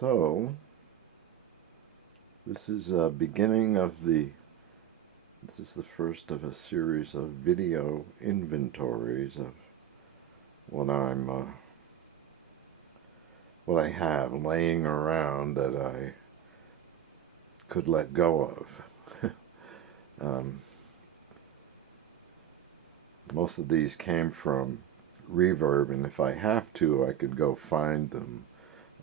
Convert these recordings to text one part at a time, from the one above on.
So, this is a beginning of this is the first of a series of video inventories of what what I have laying around that I could let go of. Most of these came from Reverb, and if I have to, I could go find them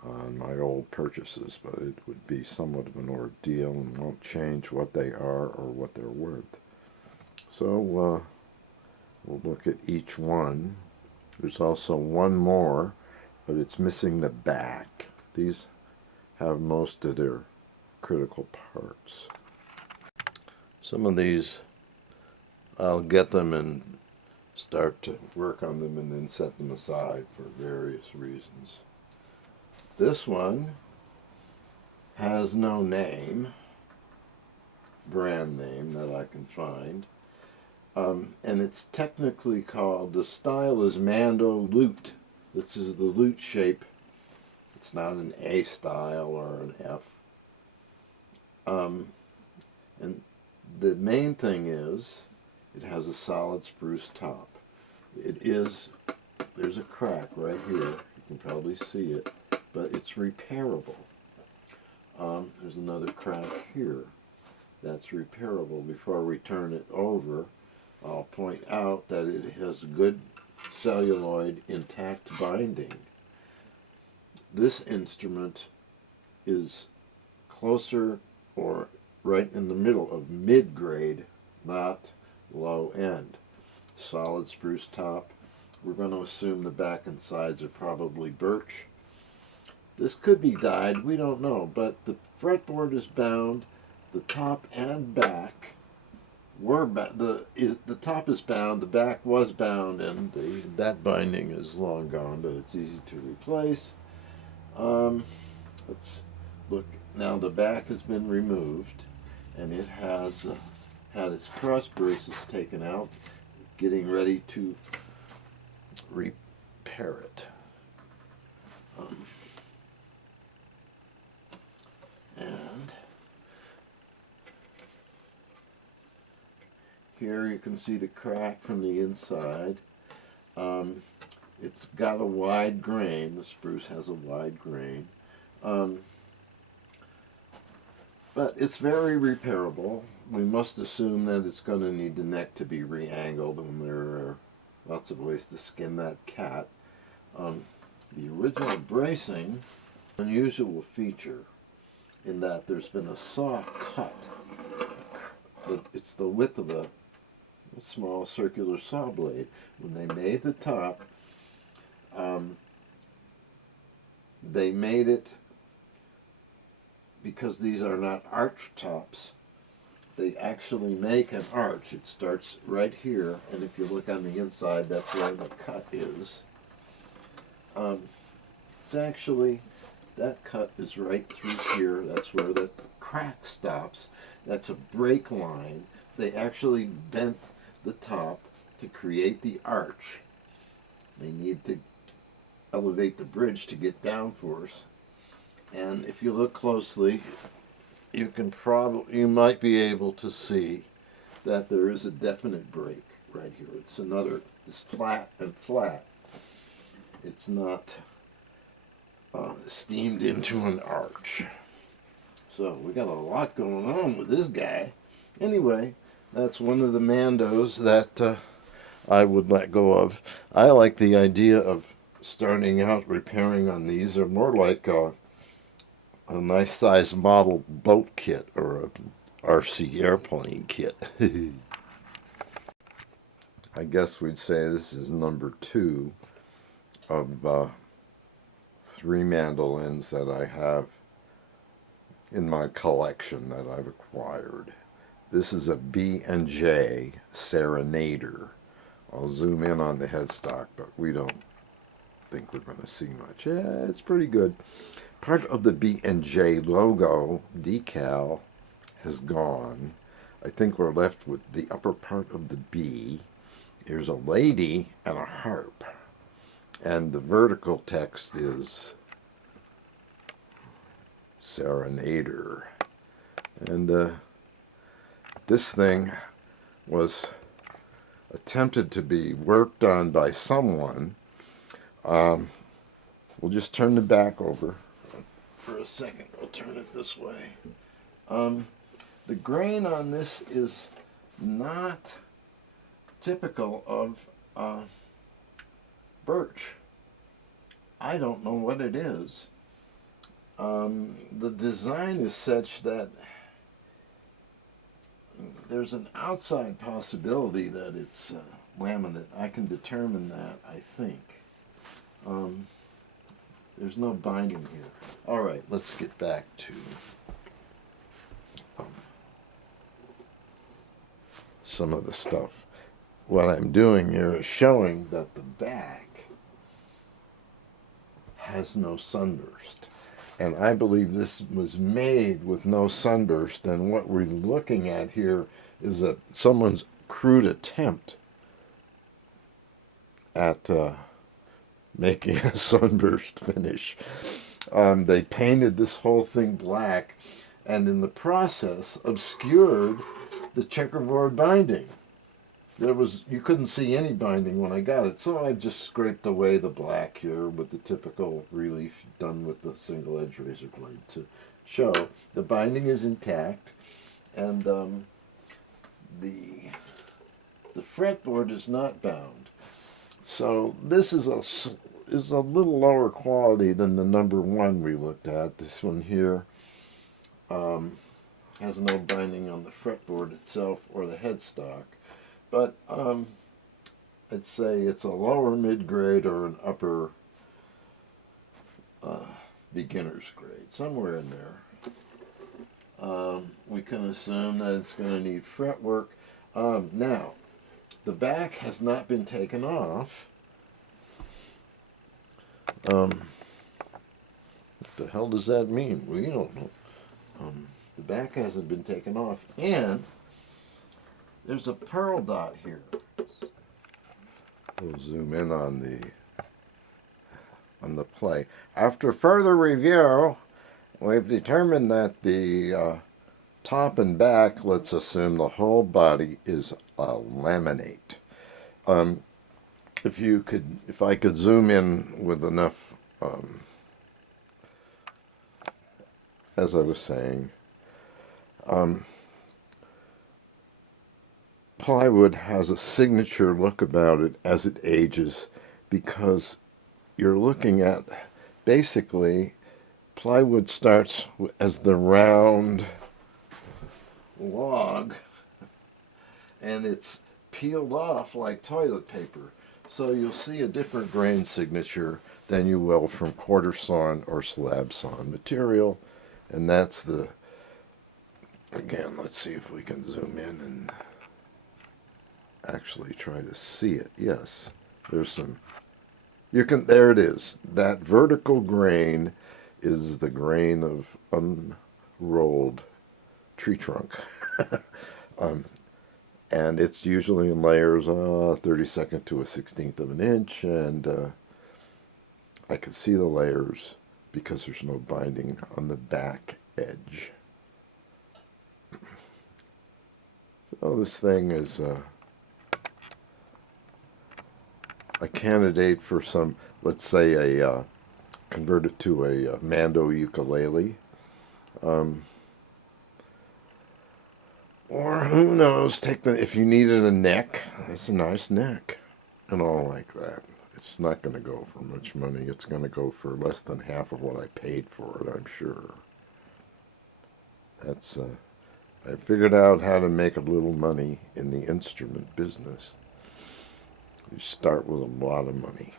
on my old purchases, but it would be somewhat of an ordeal and won't change what they are or what they're worth. So we'll look at each one. There's also one more, but it's missing the back. These have most of their critical parts. Some of these I'll get them and start to work on them and then set them aside for various reasons. This one has no name, brand name that I can find, and it's technically called, the style is Mando Lute. This is the lute shape. It's not an A style or an F. And the main thing is it has a solid spruce top. There's a crack right here. You can probably see it, but it's repairable. There's another crack here. That's repairable. Before we turn it over, I'll point out that it has good celluloid intact binding. This instrument is closer or right in the middle of mid-grade, not low end. Solid spruce top. We're going to assume the back and sides are probably birch. This could be dyed, we don't know, but the fretboard is bound. The top and back were the top is bound, the back was bound, and that binding is long gone, but it's easy to replace. Let's look now. The back has been removed, and it has had its cross braces taken out, getting ready to repair it. And here you can see the crack from the inside. It's got a wide grain. The spruce has a wide grain. But it's very repairable. We must assume that it's going to need the neck to be re-angled, and there are lots of ways to skin that cat. The original bracing, unusual feature in that there's been a saw cut. It's the width of a small circular saw blade. When they made the top, they made it, because these are not arch tops, they actually make an arch. It starts right here, and if you look on the inside, that's where the cut is. It's actually, that cut is right through here. That's where the crack stops. That's a break line. They actually bent the top to create the arch. They need to elevate the bridge to get downforce. And if you look closely, you might be able to see that there is a definite break right here. It's flat and flat. It's not steamed into an arch. So we got a lot going on with this guy. Anyway, that's one of the Mandos that I would let go of. I like the idea of starting out repairing on these. They're more like a nice size model boat kit or a RC airplane kit. I guess we'd say this is number 2 of 3 mandolins that I have in my collection that I've acquired. This is a B&J Serenader. I'll zoom in on the headstock, but we don't think we're going to see much. Yeah, it's pretty good. Part of the B&J logo decal has gone. I think we're left with the upper part of the B. There's a lady and a harp. And the vertical text is Serenader. And this thing was attempted to be worked on by someone. We'll just turn the back over for a second. We'll turn it this way. The grain on this is not typical of birch. I don't know what it is. The design is such that there's an outside possibility that it's laminate. I can determine that, I think. There's no binding here. All right, let's get back to some of the stuff. What I'm doing here is showing that the back has no sunburst. And I believe this was made with no sunburst, and what we're looking at here is someone's crude attempt at making a sunburst finish. They painted this whole thing black, and in the process obscured the checkerboard binding. You couldn't see any binding when I got it, so I just scraped away the black here with the typical relief done with the single edge razor blade to show the binding is intact, and the fretboard is not bound. So this is a little lower quality than the number one we looked at. This one here has no binding on the fretboard itself or the headstock. But I'd say it's a lower mid-grade or an upper beginner's grade, somewhere in there. We can assume that it's going to need fretwork. Now, the back has not been taken off. What the hell does that mean? We don't know. The back hasn't been taken off, and there's a pearl dot here. We'll zoom in on the play. After further review, we've determined that the top and back, let's assume the whole body, is a laminate. If I could zoom in with enough, as I was saying, plywood has a signature look about it as it ages, because you're looking at, basically, plywood starts as the round log, and it's peeled off like toilet paper. So you'll see a different grain signature than you will from quarter sawn or slab sawn material, and that's again, let's see if we can zoom in and actually try to see it. Yes, there's some, there it is. That vertical grain is the grain of unrolled tree trunk. And it's usually in layers, 32nd to a 16th of an inch, and I can see the layers because there's no binding on the back edge. So this thing is a candidate for some, let's say, convert it to a Mando ukulele. Or who knows, if you needed a neck, it's a nice neck and all like that. It's not going to go for much money. It's going to go for less than half of what I paid for it, I'm sure. That's, I figured out how to make a little money in the instrument business. You start with a lot of money.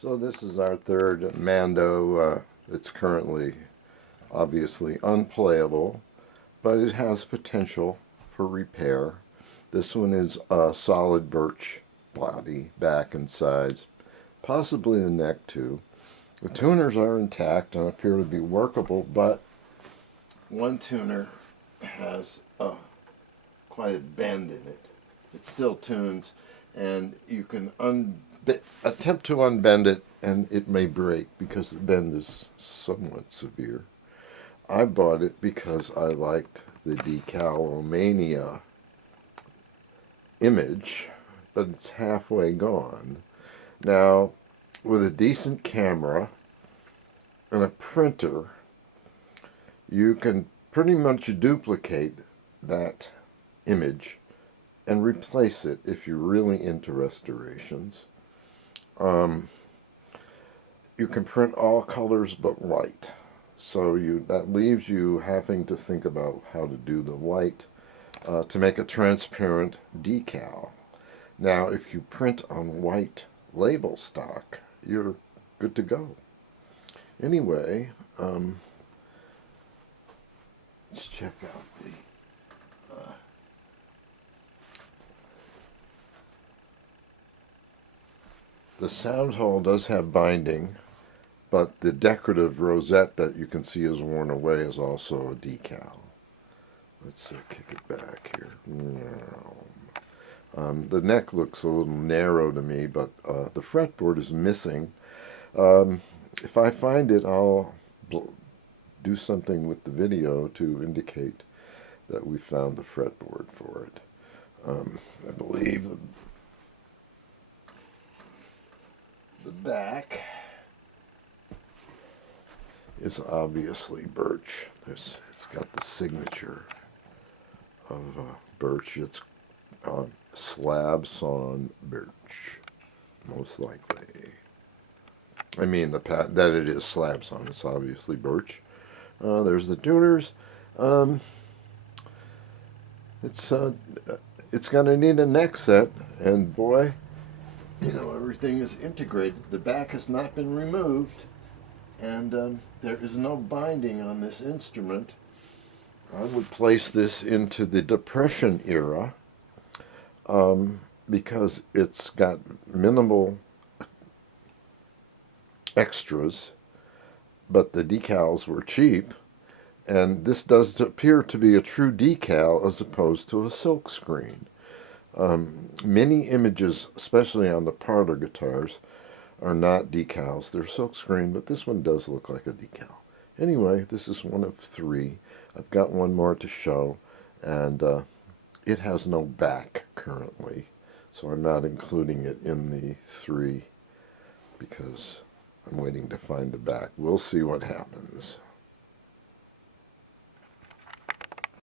So this is our third Mando. It's currently obviously unplayable, but it has potential for repair. This one is a solid birch body, back and sides, possibly the neck too. The tuners are intact and appear to be workable, but one tuner has quite a bend in it. It still tunes, and you can attempt to unbend it, and it may break because the bend is somewhat severe. I bought it because I liked the Decalomania image, but it's halfway gone. Now, with a decent camera and a printer, you can pretty much duplicate that image and replace it if you're really into restorations. You can print all colors but white. So that leaves you having to think about how to do the white to make a transparent decal. Now, if you print on white label stock, you're good to go. Anyway, let's check out the sound hole does have binding, but the decorative rosette that you can see is worn away is also a decal. Let's kick it back here. The neck looks a little narrow to me, but the fretboard is missing. If I find it, I'll do something with the video to indicate that we found the fretboard for it. I believe the back is obviously birch. It's got the signature of birch. It's slab sawn birch, most likely. I mean that it is slab sawn. It's obviously birch. There's the tuners. It's gonna need a neck set, and boy, you know, everything is integrated. The back has not been removed, and there is no binding on this instrument. I would place this into the Depression era because it's got minimal extras, but the decals were cheap, and this does appear to be a true decal as opposed to a silk screen. Many images, especially on the parlor guitars, are not decals. They're silk screen, but this one does look like a decal. Anyway, this is one of three. I've got one more to show, and it has no back currently, so I'm not including it in the three because I'm waiting to find the back. We'll see what happens.